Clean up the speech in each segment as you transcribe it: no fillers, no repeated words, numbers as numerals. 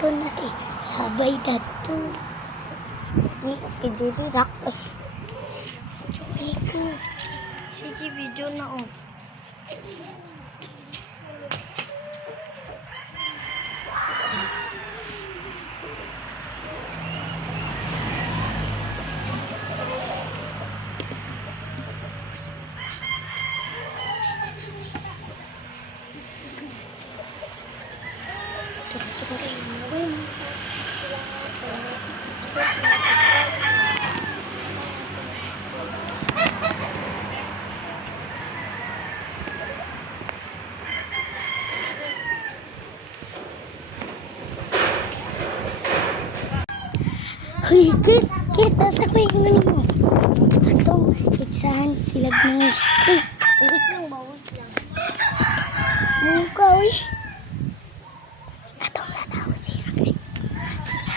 dito na eh. Labay na to. Hindi ka diri rakas. Joy ko. Sige, video na oh. Higit, kita sa pahingan mo. Atong itsahan sila ng street. Wait lang, bawal lang. Sumuka, uy. Atong natawag siya, guys. Sila.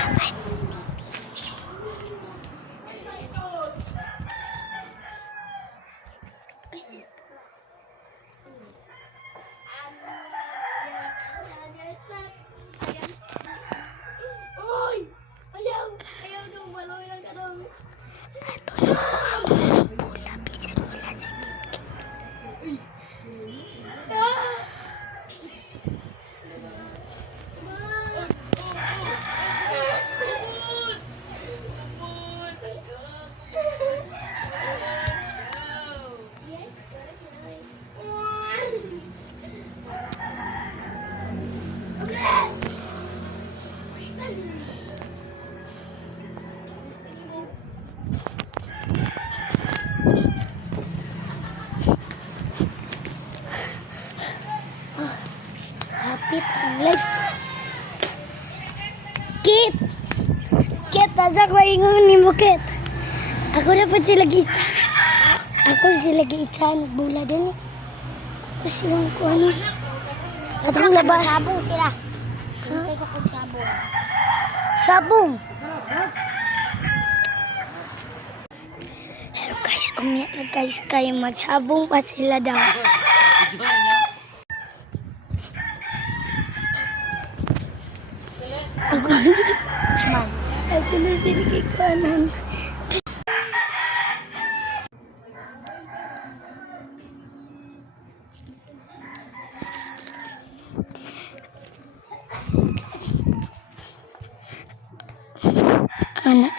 Lapit. Hapit ang life. Kit, tasak maingong ni mo, Kit. Ako na pa sila kita. Ako sila kita. Nagbula din. Tapos silang ko ano. Atong labas. Sabong sila. Hintay ko kung sabong. Sabong. Pero guys, umiyak na guys kayo. Magsabong pa sila daw. Ako na sila kay kanan. Anak